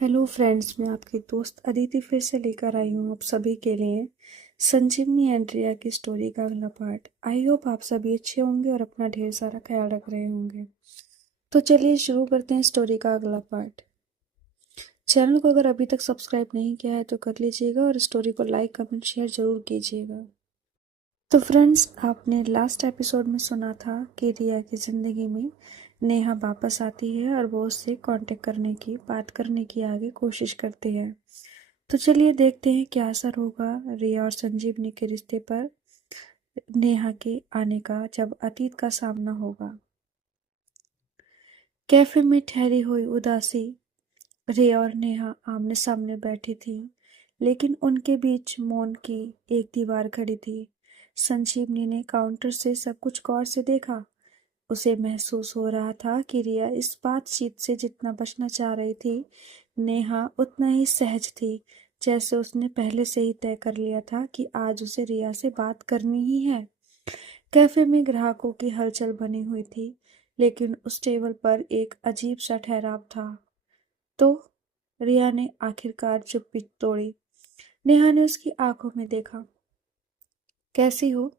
Hello friends, मैं आपकी दोस्त अदिति फिर से लेकर आई हूँ आप सभी के लिए संजीवनी एंड रिया की स्टोरी का अगला पार्ट। आई होप आप सभी अच्छे होंगे और अपना ढेर सारा ख्याल रख रहे होंगे। तो चलिए शुरू करते हैं स्टोरी का अगला पार्ट। चैनल को अगर अभी तक सब्सक्राइब नहीं किया है तो कर लीजिएगा और स्टोरी को लाइक कमेंट शेयर जरूर कीजिएगा। तो फ्रेंड्स, आपने लास्ट एपिसोड में सुना था कि रिया की ज़िंदगी में नेहा वापस आती है और वो उससे कांटेक्ट करने की बात करने की आगे कोशिश करती है। तो चलिए देखते हैं क्या असर होगा रिया और संजीवनी के रिश्ते पर नेहा के आने का जब अतीत का सामना होगा। कैफे में ठहरी हुई उदासी रिया और नेहा आमने सामने बैठी थी, लेकिन उनके बीच मौन की एक दीवार खड़ी थी। संजीवनी ने काउंटर से सब कुछ गौर से देखा। उसे महसूस हो रहा था कि रिया इस बातचीत से जितना बचना चाह रही थी, नेहा उतना ही सहज थी, जैसे उसने पहले से ही तय कर लिया था कि आज उसे रिया से बात करनी ही है। कैफे में ग्राहकों की हलचल बनी हुई थी, लेकिन उस टेबल पर एक अजीब सा ठहराव था। तो रिया ने आखिरकार चुप्पी तोड़ी। नेहा ने उसकी आंखों में देखा। कैसी हो?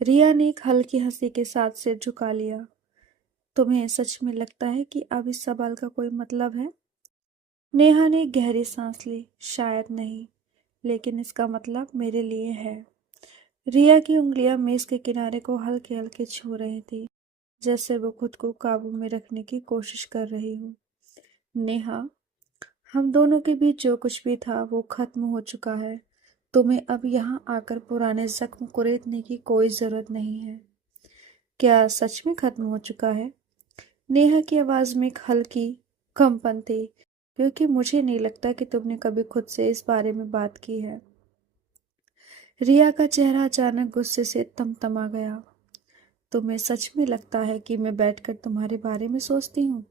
रिया ने एक हल्की हंसी के साथ सिर झुका लिया। तुम्हें सच में लगता है कि अब इस सवाल का कोई मतलब है? नेहा ने गहरी सांस ली। शायद नहीं, लेकिन इसका मतलब मेरे लिए है। रिया की उंगलियां मेज के किनारे को हल्के हल्के छू रही थी, जैसे वो खुद को काबू में रखने की कोशिश कर रही हो। नेहा, हम दोनों के बीच जो कुछ भी था वो खत्म हो चुका है। तुम्हें अब यहाँ आकर पुराने जख्म कुरेदने की कोई जरूरत नहीं है। क्या सच में खत्म हो चुका है? नेहा की आवाज में एक हल्की कंपन थी, क्योंकि मुझे नहीं लगता कि तुमने कभी खुद से इस बारे में बात की है। रिया का चेहरा अचानक गुस्से से तमतमा गया। तुम्हें सच में लगता है कि मैं बैठकर तुम्हारे बारे में सोचती हूँ?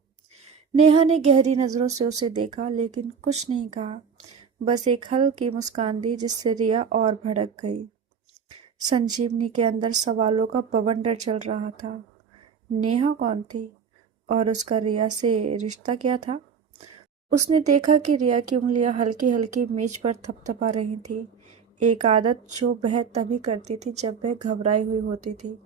नेहा ने गहरी नजरों से उसे देखा, लेकिन कुछ नहीं कहा। बस एक हल्की मुस्कान दी, जिससे रिया और भड़क गई। संजीवनी के अंदर सवालों का बवंडर चल रहा था। नेहा कौन थी और उसका रिया से रिश्ता क्या था? उसने देखा कि रिया की उंगलियां हल्की हल्की मेज पर थपथपा रही थी, एक आदत जो वह तभी करती थी जब वह घबराई हुई होती थी।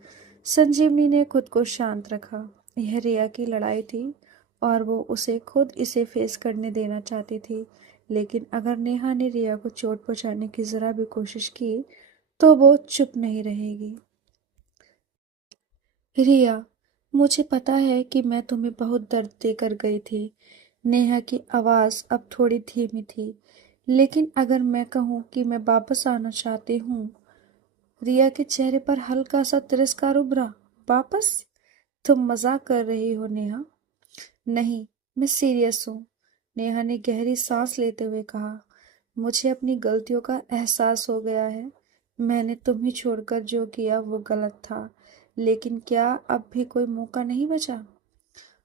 संजीवनी ने खुद को शांत रखा। यह रिया की लड़ाई थी और वो उसे खुद इसे फेस करने देना चाहती थी, लेकिन अगर नेहा ने रिया को चोट पहुंचाने की जरा भी कोशिश की तो वो चुप नहीं रहेगी। रिया, मुझे पता है कि मैं तुम्हें बहुत दर्द देकर गई थी। नेहा की आवाज अब थोड़ी धीमी थी। लेकिन अगर मैं कहूँ कि मैं वापस आना चाहती हूँ। रिया के चेहरे पर हल्का सा तिरस्कार उभरा। वापस? तुम मजाक कर रही हो नेहा? नहीं, मैं सीरियस हूँ। नेहा ने गहरी सांस लेते हुए कहा। मुझे अपनी गलतियों का एहसास हो गया है। मैंने तुम्हें छोड़कर जो किया वो गलत था, लेकिन क्या अब भी कोई मौका नहीं बचा?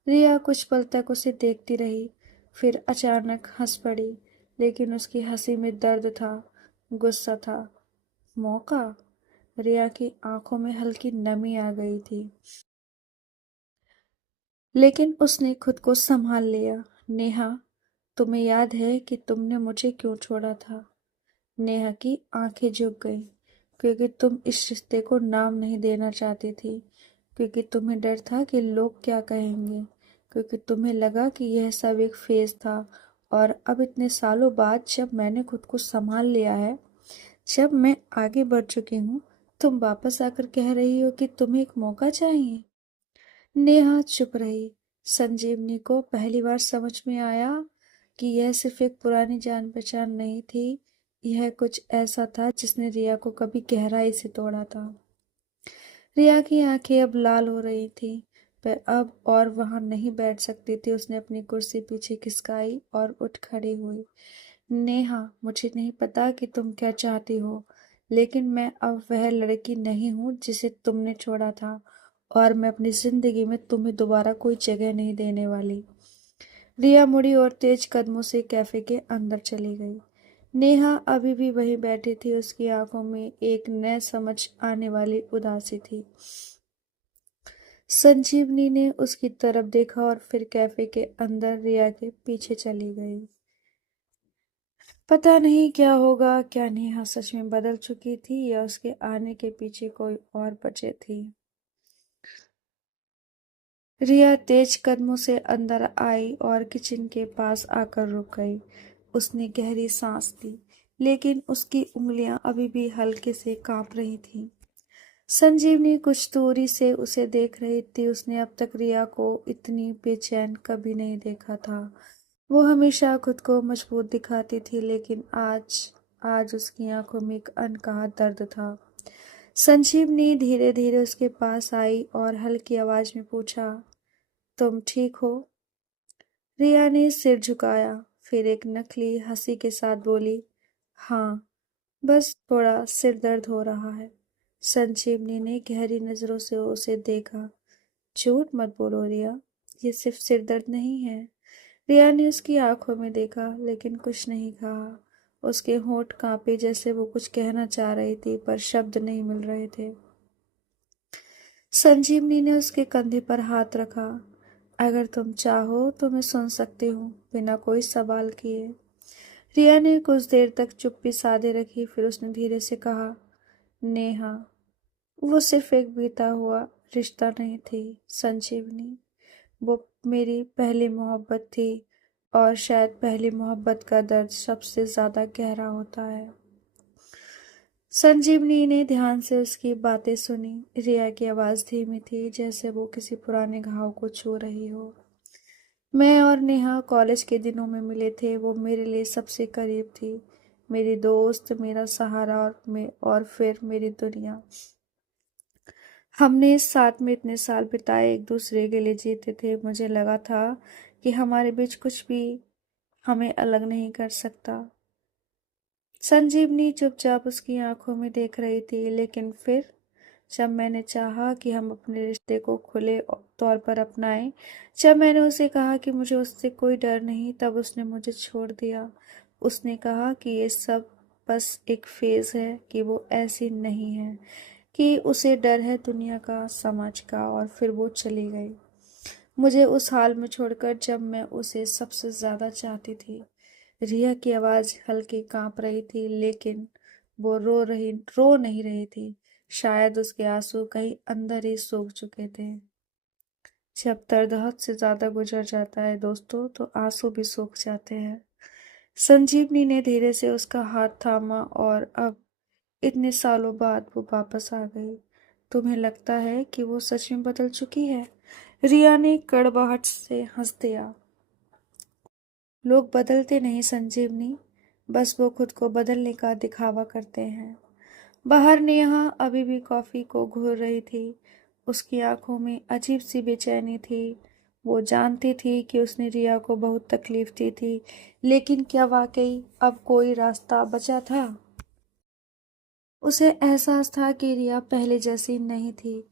रिया कुछ पल तक उसे देखती रही, फिर अचानक हंस पड़ी, लेकिन उसकी हंसी में दर्द था, गुस्सा था। मौका? रिया की आंखों में हल्की नमी आ गई थी, लेकिन उसने खुद को संभाल लिया। नेहा, तुम्हें याद है कि तुमने मुझे क्यों छोड़ा था? नेहा की आंखें झुक गईं, क्योंकि तुम इस रिश्ते को नाम नहीं देना चाहती थी, क्योंकि तुम्हें डर था कि लोग क्या कहेंगे, क्योंकि तुम्हें लगा कि यह सब एक फेज था। और अब इतने सालों बाद जब मैंने खुद को संभाल लिया है, जब मैं आगे बढ़ चुकी हूँ, तुम वापस आकर कह रही हो कि तुम्हें एक मौका चाहिए। नेहा चुप रही। संजीवनी को पहली बार समझ में आया कि यह सिर्फ एक पुरानी जान पहचान नहीं थी, यह कुछ ऐसा था जिसने रिया को कभी गहराई से तोड़ा था। रिया की आंखें अब लाल हो रही थी, पर अब और वहां नहीं बैठ सकती थी। उसने अपनी कुर्सी पीछे खिसकाई और उठ खड़ी हुई। नेहा, मुझे नहीं पता कि तुम क्या चाहती हो, लेकिन मैं अब वह लड़की नहीं हूँ जिसे तुमने छोड़ा था, और मैं अपनी जिंदगी में तुम्हें दोबारा कोई जगह नहीं देने वाली। रिया मुड़ी और तेज कदमों से कैफे के अंदर चली गई। नेहा अभी भी वहीं बैठी थी, उसकी आंखों में एक न समझ आने वाली उदासी थी। संजीवनी ने उसकी तरफ देखा और फिर कैफे के अंदर रिया के पीछे चली गई। पता नहीं क्या होगा, क्या नेहा सच में बदल चुकी थी या उसके आने के पीछे कोई और वजह थी। रिया तेज कदमों से अंदर आई और किचन के पास आकर रुक गई। उसने गहरी सांस ली, लेकिन उसकी उंगलियां अभी भी हल्के से कांप रही थीं। संजीवनी कुछ दूरी से उसे देख रही थी। उसने अब तक रिया को इतनी बेचैन कभी नहीं देखा था। वो हमेशा खुद को मजबूत दिखाती थी, लेकिन आज आज उसकी आंखों में एक अनकहा दर्द था। संजीवनी धीरे धीरे उसके पास आई और हल्की आवाज में पूछा, तुम ठीक हो? रिया ने सिर झुकाया, फिर एक नकली हंसी के साथ बोली, हाँ, बस थोड़ा सिर दर्द हो रहा है। संजीवनी ने गहरी नजरों से उसे देखा। झूठ मत बोलो रिया, ये सिर्फ सिर दर्द नहीं है। रिया ने उसकी आंखों में देखा, लेकिन कुछ नहीं कहा। उसके होंठ कांपे, जैसे वो कुछ कहना चाह रही थी पर शब्द नहीं मिल रहे थे। संजीवनी ने उसके कंधे पर हाथ रखा। अगर तुम चाहो तो मैं सुन सकती हूँ, बिना कोई सवाल किए। रिया ने कुछ देर तक चुप्पी साधे रखी, फिर उसने धीरे से कहा, नेहा, वो सिर्फ एक बीता हुआ रिश्ता नहीं थी संजीवनी। वो मेरी पहली मोहब्बत थी, और शायद पहली मोहब्बत का दर्द सबसे ज्यादा गहरा होता है। संजीवनी ने ध्यान से उसकी बातें सुनी। रिया की आवाज धीमी थी, जैसे वो किसी पुराने घाव को छू रही हो। मैं और नेहा कॉलेज के दिनों में मिले थे। वो मेरे लिए सबसे करीब थी, मेरी दोस्त, मेरा सहारा, और फिर मेरी दुनिया। हमने साथ में इतने साल बिताए, एक दूसरे के लिए जीते थे। मुझे लगा था कि हमारे बीच कुछ भी हमें अलग नहीं कर सकता। संजीवनी चुपचाप उसकी आंखों में देख रही थी, लेकिन फिर जब मैंने चाहा कि हम अपने रिश्ते को खुले तौर पर अपनाएं, जब मैंने उसे कहा कि मुझे उससे कोई डर नहीं, तब उसने मुझे छोड़ दिया। उसने कहा कि ये सब बस एक फेज है, कि वो ऐसी नहीं है, कि उसे डर है दुनिया का, समाज का, और फिर वो चली गई, मुझे उस हाल में छोड़कर जब मैं उसे सबसे ज्यादा चाहती थी। रिया की आवाज हल्की कांप रही थी, लेकिन वो रो नहीं रही थी। शायद उसके आंसू कहीं अंदर ही सूख चुके थे। जब दर्द हद से ज्यादा गुजर जाता है दोस्तों, तो आंसू भी सूख जाते हैं। संजीवनी ने धीरे से उसका हाथ थामा, और अब इतने सालों बाद वो वापस आ गई। तुम्हें लगता है कि वो सच में बदल चुकी है? रिया ने कड़वाहट से हंस दिया। लोग बदलते नहीं संजीवनी, बस वो खुद को बदलने का दिखावा करते हैं। बाहर नेहा अभी भी कॉफी को घोर रही थी। उसकी आंखों में अजीब सी बेचैनी थी। वो जानती थी कि उसने रिया को बहुत तकलीफ दी थी, लेकिन क्या वाकई अब कोई रास्ता बचा था? उसे एहसास था कि रिया पहले जैसी नहीं थी।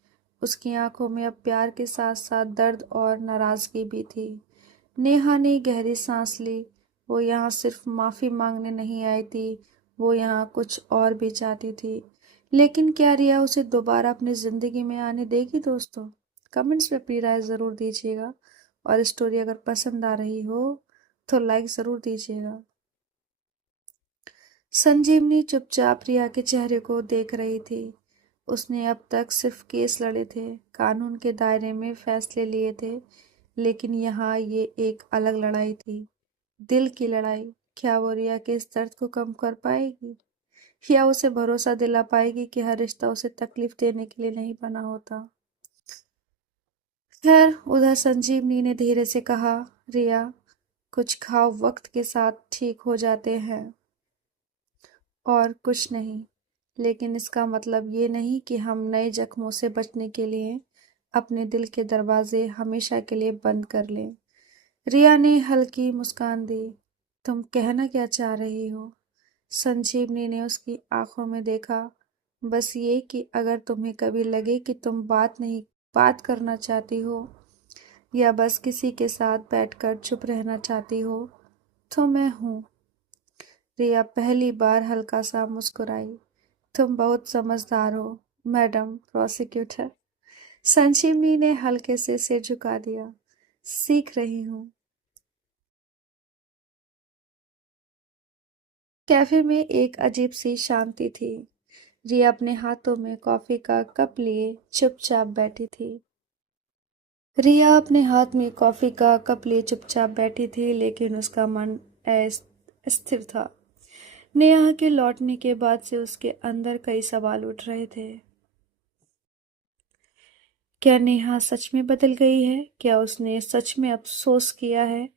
उसकी आंखों में अब प्यार के साथ साथ दर्द और नाराजगी भी थी। नेहा ने गहरी सांस ली। वो यहाँ सिर्फ माफी मांगने नहीं आई थी, वो यहाँ कुछ और भी चाहती थी। लेकिन क्या रिया उसे दोबारा अपनी जिंदगी में आने देगी दोस्तों? कमेंट्स में अपनी राय जरूर दीजिएगा, और स्टोरी अगर पसंद आ रही हो तो लाइक जरूर दीजिएगा। संजीवनी चुपचाप रिया के चेहरे को देख रही थी। उसने अब तक सिर्फ केस लड़े थे, कानून के दायरे में फैसले लिए थे, लेकिन यहाँ ये एक अलग लड़ाई थी, दिल की लड़ाई। क्या वो रिया के इस दर्द को कम कर पाएगी, या उसे भरोसा दिला पाएगी कि हर रिश्ता उसे तकलीफ देने के लिए नहीं बना होता? खैर, उधर संजीवनी ने धीरे से कहा, रिया, कुछ घाव वक्त के साथ ठीक हो जाते हैं और कुछ नहीं, लेकिन इसका मतलब ये नहीं कि हम नए जख्मों से बचने के लिए अपने दिल के दरवाजे हमेशा के लिए बंद कर लें। रिया ने हल्की मुस्कान दी। तुम कहना क्या चाह रही हो? संजीवनी ने उसकी आंखों में देखा। बस ये कि अगर तुम्हें कभी लगे कि तुम बात करना चाहती हो, या बस किसी के साथ बैठकर चुप रहना चाहती हो, तो मैं हूँ। रिया पहली बार हल्का सा मुस्कुराई। तुम बहुत समझदार हो मैडम प्रोसिक्यूटर। संजीवनी ने हल्के से सिर झुका दिया। सीख रही हूँ। कैफे में एक अजीब सी शांति थी। रिया अपने हाथों में कॉफी का कप लिए चुपचाप बैठी थी। रिया अपने हाथ में कॉफी का कप लिए चुपचाप बैठी थी, लेकिन उसका मन अस्थिर था। नेहा के लौटने के बाद से उसके अंदर कई सवाल उठ रहे थे। क्या नेहा सच में बदल गई है? क्या उसने सच में अफसोस किया है,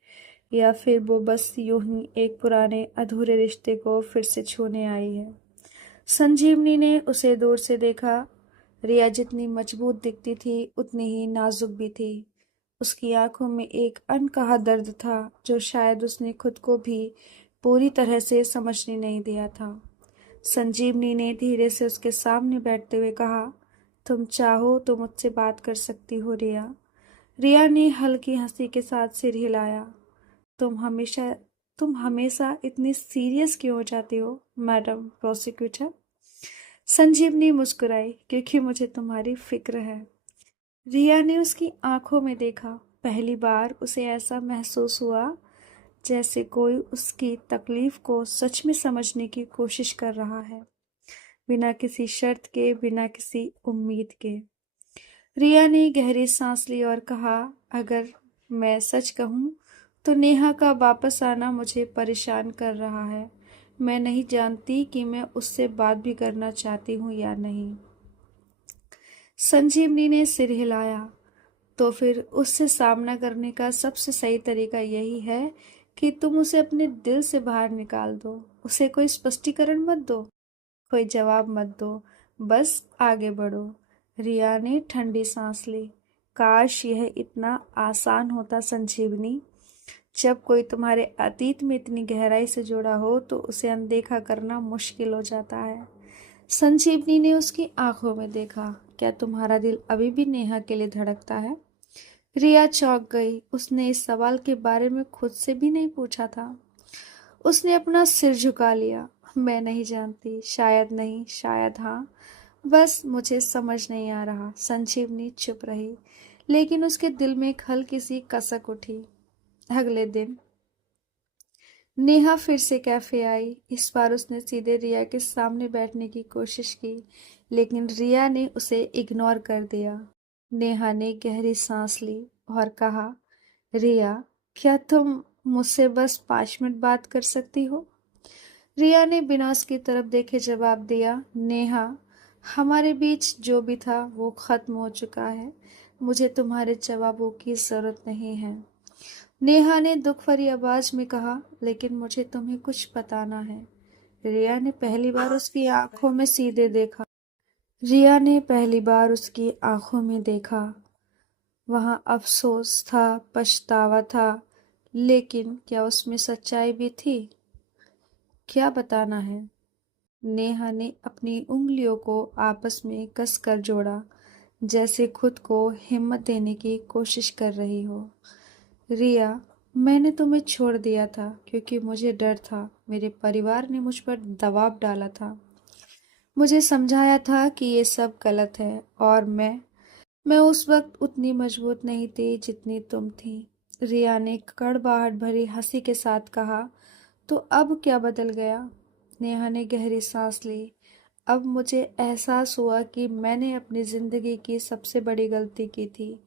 या फिर वो बस यूं ही एक पुराने अधूरे रिश्ते को फिर से छूने आई है? संजीवनी ने उसे दूर से देखा। रिया जितनी मजबूत दिखती थी उतनी ही नाजुक भी थी। उसकी आंखों में एक अनकहा दर्द था जो शायद उसने खुद को भी पूरी तरह से समझने नहीं दिया था। संजीवनी ने धीरे से उसके सामने बैठते हुए कहा, तुम चाहो तो मुझसे बात कर सकती हो रिया। रिया ने हल्की हंसी के साथ सिर हिलाया। तुम हमेशा तुम हमेशा इतनी सीरियस क्यों हो जाती हो मैडम प्रोसिक्यूटर? संजीवनी मुस्कुराई, क्योंकि मुझे तुम्हारी फिक्र है। रिया ने उसकी आंखों में देखा। पहली बार उसे ऐसा महसूस हुआ जैसे कोई उसकी तकलीफ को सच में समझने की कोशिश कर रहा है, बिना किसी शर्त के, बिना किसी उम्मीद के। रिया ने गहरी सांस ली और कहा, अगर मैं सच कहूं तो नेहा का वापस आना मुझे परेशान कर रहा है। मैं नहीं जानती कि मैं उससे बात भी करना चाहती हूँ या नहीं। संजीवनी ने सिर हिलाया। तो फिर उससे सामना करने का सबसे सही तरीका यही है कि तुम उसे अपने दिल से बाहर निकाल दो। उसे कोई स्पष्टीकरण मत दो, कोई जवाब मत दो, बस आगे बढ़ो। रिया ने ठंडी सांस ली। काश यह इतना आसान होता संजीवनी। जब कोई तुम्हारे अतीत में इतनी गहराई से जुड़ा हो तो उसे अनदेखा करना मुश्किल हो जाता है। संजीवनी ने उसकी आंखों में देखा। क्या तुम्हारा दिल अभी भी नेहा के लिए धड़कता है? रिया चौंक गई। उसने इस सवाल के बारे में खुद से भी नहीं पूछा था। उसने अपना सिर झुका लिया। मैं नहीं जानती, शायद नहीं, शायद हाँ। बस मुझे समझ नहीं आ रहा। संजीवनी चुप रही, लेकिन उसके दिल में एक हल्की सी कसक उठी। अगले दिन नेहा फिर से कैफे आई। इस बार उसने सीधे रिया के सामने बैठने की कोशिश की, लेकिन रिया ने उसे इग्नोर कर दिया। नेहा ने गहरी सांस ली और कहा, रिया, क्या तुम मुझसे बस 5 मिनट बात कर सकती हो? रिया ने बिना उसकी तरफ देखे जवाब दिया, नेहा, हमारे बीच जो भी था वो खत्म हो चुका है। मुझे तुम्हारे जवाबों की जरूरत नहीं है। नेहा ने दुख भरी आवाज में कहा, लेकिन मुझे तुम्हें कुछ बताना है। रिया ने पहली बार उसकी आंखों में सीधे देखा। रिया ने पहली बार उसकी आंखों में देखा। वहां अफसोस था, पछतावा था, लेकिन क्या उसमें सच्चाई भी थी? क्या बताना है? नेहा ने अपनी उंगलियों को आपस में कसकर जोड़ा, जैसे खुद को हिम्मत देने की कोशिश कर रही हो। रिया, मैंने तुम्हें छोड़ दिया था क्योंकि मुझे डर था। मेरे परिवार ने मुझ पर दबाव डाला था। मुझे समझाया था कि ये सब गलत है, और मैं उस वक्त उतनी मजबूत नहीं थी जितनी तुम थी। रिया ने कड़वाहट भरी हंसी के साथ कहा, तो अब क्या बदल गया? नेहा ने गहरी सांस ली। अब मुझे एहसास हुआ कि मैंने अपनी जिंदगी की सबसे बड़ी गलती की थी।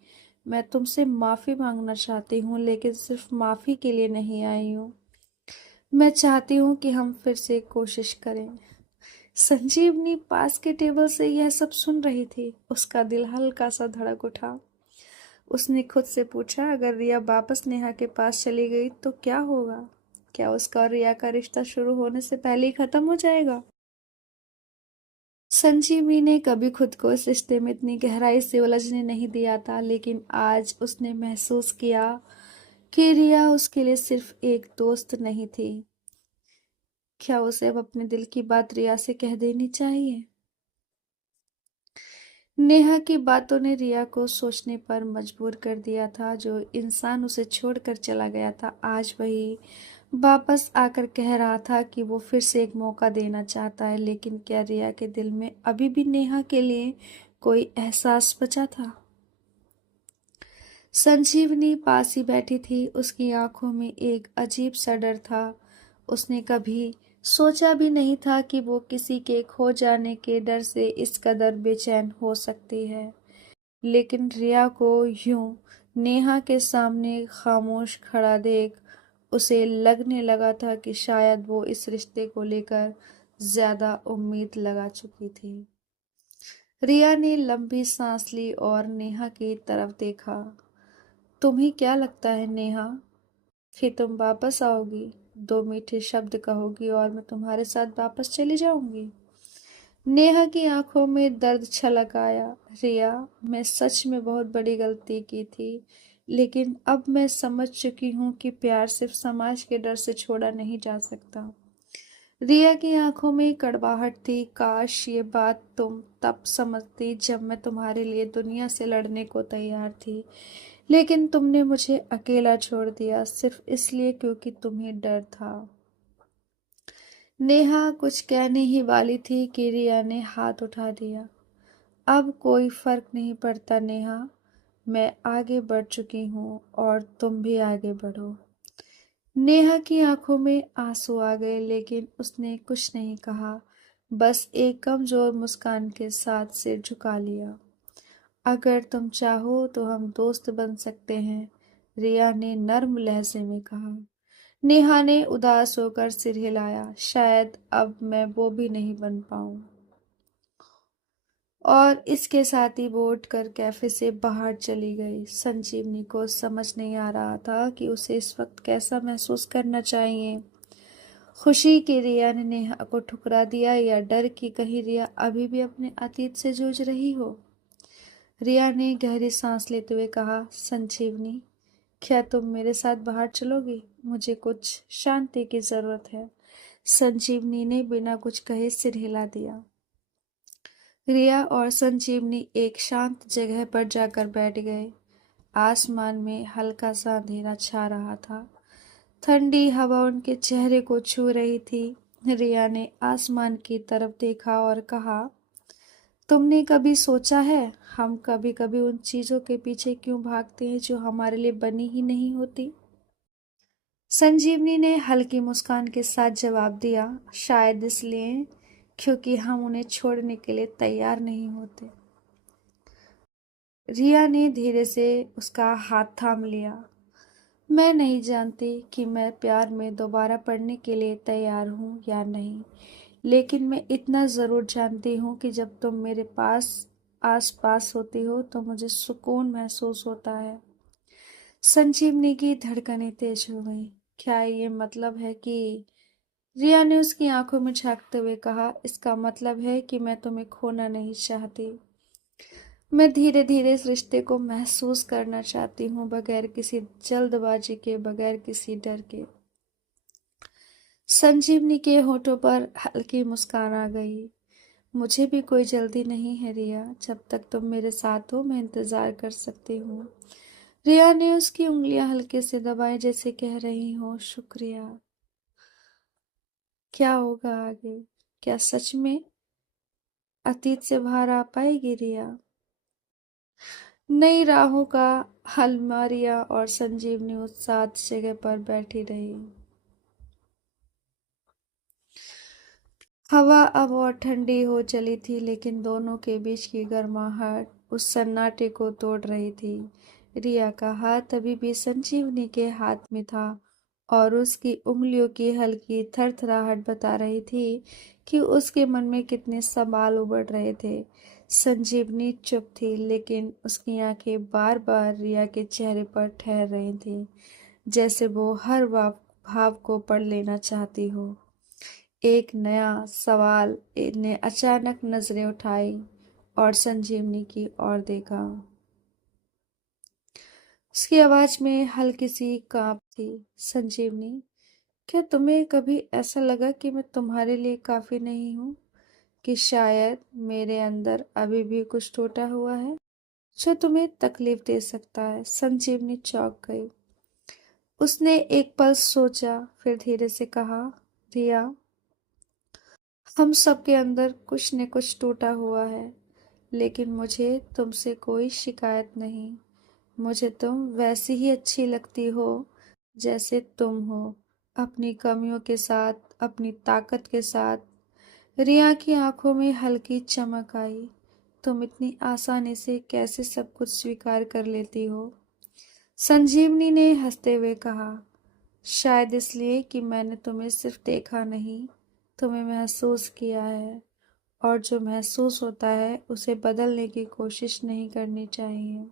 मैं तुमसे माफी मांगना चाहती हूँ, लेकिन सिर्फ माफी के लिए नहीं आई हूँ। मैं चाहती हूँ कि हम फिर से कोशिश करें। संजीवनी पास के टेबल से यह सब सुन रही थी। उसका दिल हल्का सा धड़क उठा। उसने खुद से पूछा, अगर रिया वापस नेहा के पास चली गई तो क्या होगा? क्या उसका और रिया का रिश्ता शुरू होने से पहले ही खत्म हो जाएगा? संजीवनी ने कभी खुद को इस रिश्ते में इतनी गहराई से उलझने नहीं दिया था, लेकिन आज उसने महसूस किया कि रिया उसके लिए सिर्फ एक दोस्त नहीं थी। क्या उसे अब अपने दिल की बात रिया से कह देनी चाहिए? नेहा की बातों ने रिया को सोचने पर मजबूर कर दिया था। जो इंसान उसे छोड़कर चला गया था, आज वही वापस आकर कह रहा था कि वो फिर से एक मौका देना चाहता है। लेकिन क्या रिया के दिल में अभी भी नेहा के लिए कोई एहसास बचा था? संजीवनी पास ही बैठी थी। उसकी आंखों में एक अजीब सा डर था। उसने कभी सोचा भी नहीं था कि वो किसी के खो जाने के डर से इस कदर बेचैन हो सकती है। लेकिन रिया को यूं नेहा के सामने खामोश खड़ा देख उसे लगने लगा था कि शायद वो इस रिश्ते को लेकर ज्यादा उम्मीद लगा चुकी थी। रिया ने लंबी सांस ली और नेहा की तरफ देखा। तुम्हें क्या लगता है नेहा, कि तुम वापस आओगी, दो मीठे शब्द कहोगी और मैं तुम्हारे साथ वापस चली जाऊंगी? नेहा की आंखों में दर्द छलक आया। रिया, मैं सच में बहुत बड़ी गलती की थी, लेकिन अब मैं समझ चुकी हूँ कि प्यार सिर्फ समाज के डर से छोड़ा नहीं जा सकता। रिया की आंखों में कड़वाहट थी। काश ये बात तुम तब समझती जब मैं तुम्हारे लिए दुनिया से लड़ने को तैयार थी, लेकिन तुमने मुझे अकेला छोड़ दिया सिर्फ इसलिए क्योंकि तुम्हें डर था। नेहा कुछ कहने ही वाली थी कि रिया ने हाथ उठा दिया। अब कोई फर्क नहीं पड़ता नेहा, मैं आगे बढ़ चुकी हूँ और तुम भी आगे बढ़ो। नेहा की आंखों में आंसू आ गए, लेकिन उसने कुछ नहीं कहा, बस एक कमजोर मुस्कान के साथ सिर झुका लिया। अगर तुम चाहो तो हम दोस्त बन सकते हैं, रिया ने नर्म लहजे में कहा। नेहा ने उदास होकर सिर हिलाया। शायद अब मैं वो भी नहीं बन पाऊं। और इसके साथ ही वो उठकर कैफे से बाहर चली गई। संजीवनी को समझ नहीं आ रहा था कि उसे इस वक्त कैसा महसूस करना चाहिए। खुशी कि रिया ने नेहा को ठुकरा दिया या डर कि कहीं रिया अभी भी अपने अतीत से जूझ रही हो। रिया ने गहरी सांस लेते हुए कहा, संजीवनी, क्या तुम मेरे साथ बाहर चलोगी? मुझे कुछ शांति की जरूरत है। संजीवनी ने बिना कुछ कहे सिर हिला दिया। रिया और संजीवनी एक शांत जगह पर जाकर बैठ गए। आसमान में हल्का सा अंधेरा छा रहा था। ठंडी हवा उनके चेहरे को छू रही थी। रिया ने आसमान की तरफ देखा और कहा, तुमने कभी सोचा है हम कभी कभी उन चीजों के पीछे क्यों भागते हैं जो हमारे लिए बनी ही नहीं होती? संजीवनी ने हल्की मुस्कान के साथ जवाब दिया, शायद इसलिए क्योंकि हम उन्हें छोड़ने के लिए तैयार नहीं होते। रिया ने धीरे से उसका हाथ थाम लिया। मैं नहीं जानती कि मैं प्यार में दोबारा पड़ने के लिए तैयार हूँ या नहीं, लेकिन मैं इतना ज़रूर जानती हूँ कि जब तुम मेरे पास आस पास होती हो तो मुझे सुकून महसूस होता है। संजीवनी की धड़कनें तेज हो गई। क्या ये मतलब है कि, रिया ने उसकी आंखों में झांकते हुए कहा, इसका मतलब है कि मैं तुम्हें खोना नहीं चाहती। मैं धीरे धीरे इस रिश्ते को महसूस करना चाहती हूँ, बगैर किसी जल्दबाजी के, बगैर किसी डर के। संजीवनी के होठों पर हल्की मुस्कान आ गई। मुझे भी कोई जल्दी नहीं है रिया, जब तक तुम मेरे साथ हो मैं इंतजार कर सकती हूँ। रिया ने उसकी उंगलियां हल्के से दबाई, जैसे कह रही हो शुक्रिया। क्या होगा आगे? क्या सच में अतीत से बाहर आ पाएगी रिया? नई राहों का हल मारिया और संजीवनी उस सात जगह पर बैठी रही। हवा अब और ठंडी हो चली थी, लेकिन दोनों के बीच की गर्माहट उस सन्नाटे को तोड़ रही थी। रिया का हाथ अभी भी संजीवनी के हाथ में था और उसकी उंगलियों की हल्की थरथराहट बता रही थी कि उसके मन में कितने सवाल उबड़ रहे थे। संजीवनी चुप थी, लेकिन उसकी आंखें बार बार रिया के चेहरे पर ठहर रही थीं, जैसे वो हर भाव को पढ़ लेना चाहती हो। एक नया सवाल ने अचानक नजरें उठाई और संजीवनी की ओर देखा। उसकी आवाज में हल्की सी कांप थी। संजीवनी, क्या तुम्हें कभी ऐसा लगा कि मैं तुम्हारे लिए काफी नहीं हूँ, कि शायद मेरे अंदर अभी भी कुछ टूटा हुआ है जो तुम्हें तकलीफ दे सकता है? संजीवनी चौंक गई। उसने एक पल सोचा, फिर धीरे से कहा, रिया, हम सबके अंदर कुछ न कुछ टूटा हुआ है, लेकिन मुझे तुमसे कोई शिकायत नहीं। मुझे तुम वैसी ही अच्छी लगती हो जैसे तुम हो, अपनी कमियों के साथ, अपनी ताकत के साथ। रिया की आंखों में हल्की चमक आई। तुम इतनी आसानी से कैसे सब कुछ स्वीकार कर लेती हो? संजीवनी ने हंसते हुए कहा, शायद इसलिए कि मैंने तुम्हें सिर्फ देखा नहीं, तुम्हें महसूस किया है। और जो महसूस होता है उसे बदलने की कोशिश नहीं करनी चाहिए।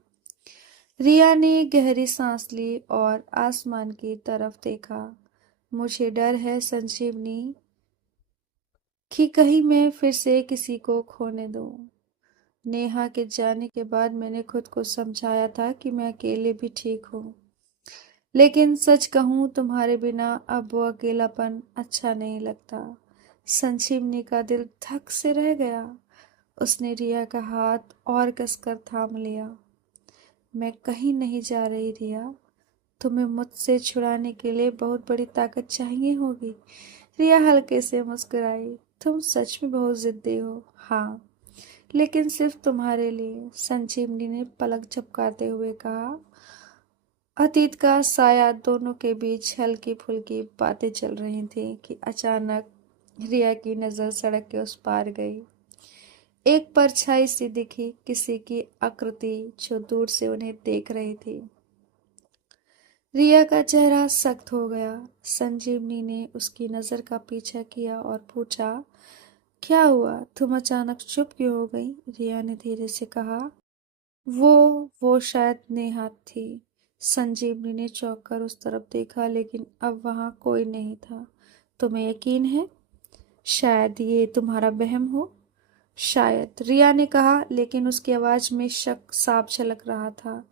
रिया ने गहरी सांस ली और आसमान की तरफ देखा। मुझे डर है संजीवनी कि कहीं मैं फिर से किसी को खोने दूं। नेहा के जाने के बाद मैंने खुद को समझाया था कि मैं अकेले भी ठीक हूँ, लेकिन सच कहूँ तुम्हारे बिना अब वो अकेलापन अच्छा नहीं लगता। संजीवनी का दिल धक से रह गया। उसने रिया का हाथ और कसकर थाम लिया। मैं कहीं नहीं जा रही रिया। तुम्हें मुझसे छुड़ाने के लिए बहुत बड़ी ताकत चाहिए होगी। रिया हल्के से मुस्कुराई। तुम सच में बहुत जिद्दी हो। हाँ, लेकिन सिर्फ तुम्हारे लिए। संजीवनी ने पलक झपकाते हुए कहा। अतीत का साया दोनों के बीच हल्की फुल्की बातें चल रही थी कि अचानक रिया की नजर सड़क के उस पार गई। एक परछाई सी दिखी, किसी की आकृति जो दूर से उन्हें देख रही थी। रिया का चेहरा सख्त हो गया। संजीवनी ने उसकी नजर का पीछा किया और पूछा, क्या हुआ? तुम अचानक चुप क्यों हो गई? रिया ने धीरे से कहा। वो शायद नेहा थी। संजीवनी ने चौंक कर उस तरफ देखा, लेकिन अब वहां कोई नहीं था। तुम्हें यकीन है? शायद ये तुम्हारा वहम हो। शायद, रिया ने कहा, लेकिन उसकी आवाज में शक साफ झलक रहा था।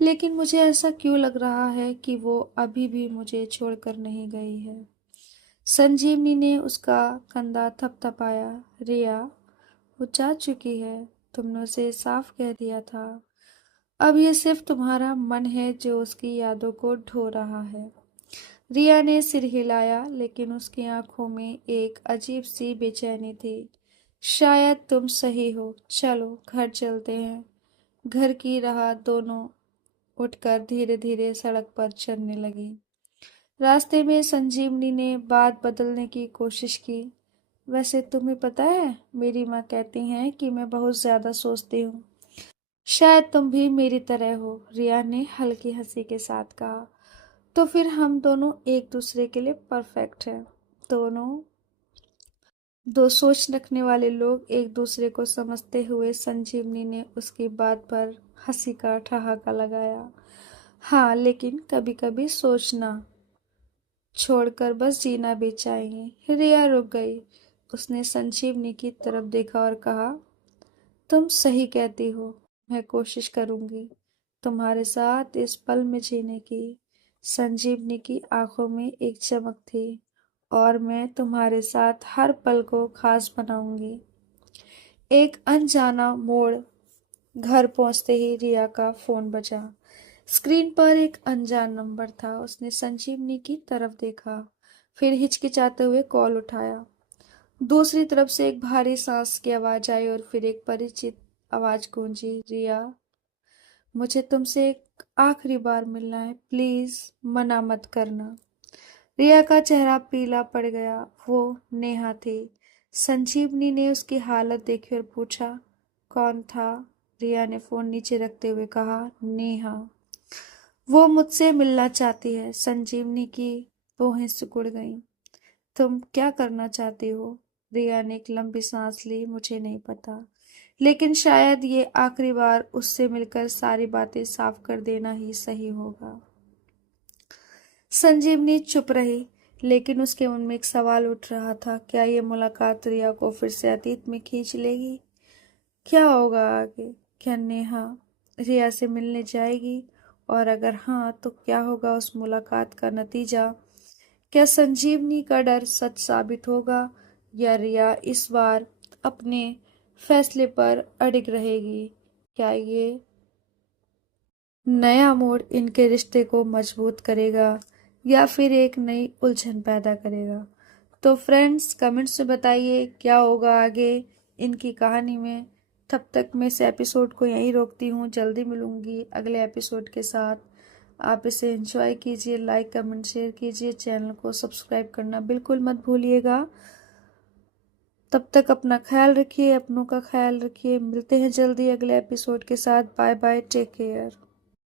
लेकिन मुझे ऐसा क्यों लग रहा है कि वो अभी भी मुझे छोड़कर नहीं गई है। संजीवनी ने उसका कंधा थपथपाया। रिया, वो जा चुकी है। तुमने उसे साफ कह दिया था। अब ये सिर्फ तुम्हारा मन है जो उसकी यादों को ढो रहा है। रिया ने सिर हिलाया, लेकिन उसकी आंखों में एक अजीब सी बेचैनी थी। शायद तुम सही हो। चलो घर चलते हैं। घर की राह दोनों उठकर धीरे धीरे सड़क पर चलने लगी। रास्ते में संजीवनी ने बात बदलने की कोशिश की। वैसे तुम्हें पता है, मेरी माँ कहती हैं कि मैं बहुत ज्यादा सोचती हूँ। शायद तुम भी मेरी तरह हो। रिया ने हल्की हंसी के साथ कहा। तो फिर हम दोनों एक दूसरे के लिए परफेक्ट हैं। दोनों दो सोच रखने वाले लोग एक दूसरे को समझते हुए। संजीवनी ने उसकी बात पर हंसी का ठहाका लगाया। हाँ, लेकिन कभी कभी सोचना छोड़कर बस जीना भी चाहिए। रिया रुक गई। उसने संजीवनी की तरफ देखा और कहा, तुम सही कहती हो। मैं कोशिश करूंगी तुम्हारे साथ इस पल में जीने की। संजीवनी की आंखों में एक चमक थी। और मैं तुम्हारे साथ हर पल को खास बनाऊंगी। एक अनजाना मोड़। घर पहुंचते ही रिया का फोन बजा। स्क्रीन पर एक अनजान नंबर था। उसने संजीवनी की तरफ देखा, फिर हिचकिचाते हुए कॉल उठाया। दूसरी तरफ से एक भारी सांस की आवाज आई और फिर एक परिचित आवाज गूंजी। रिया, मुझे तुमसे एक आखिरी बार मिलना है, प्लीज मना मत करना। रिया का चेहरा पीला पड़ गया। वो नेहा थी। संजीवनी ने उसकी हालत देखी और पूछा, कौन था? रिया ने फोन नीचे रखते हुए कहा, नेहा। वो मुझसे मिलना चाहती है। संजीवनी की भौहें सिकुड़ गईं। तुम क्या करना चाहती हो? रिया ने एक लंबी सांस ली। मुझे नहीं पता, लेकिन शायद ये आखिरी बार उससे मिलकर सारी बातें साफ कर देना ही सही होगा। संजीवनी चुप रही, लेकिन उसके मन में एक सवाल उठ रहा था। क्या ये मुलाकात रिया को फिर से अतीत में खींच लेगी? क्या होगा आगे? क्या नेहा रिया से मिलने जाएगी? और अगर हाँ, तो क्या होगा उस मुलाकात का नतीजा? क्या संजीवनी का डर सच साबित होगा, या रिया इस बार अपने फैसले पर अड़िग रहेगी? क्या ये नया मोड़ इनके रिश्ते को मजबूत करेगा या फिर एक नई उलझन पैदा करेगा? तो फ्रेंड्स, कमेंट्स में बताइए क्या होगा आगे इनकी कहानी में। तब तक मैं इस एपिसोड को यहीं रोकती हूँ। जल्दी मिलूंगी अगले एपिसोड के साथ। आप इसे एंजॉय कीजिए, लाइक कमेंट शेयर कीजिए, चैनल को सब्सक्राइब करना बिल्कुल मत भूलिएगा। तब तक अपना ख्याल रखिए, अपनों का ख्याल रखिए। मिलते हैं जल्दी अगले एपिसोड के साथ। Bye bye, take care.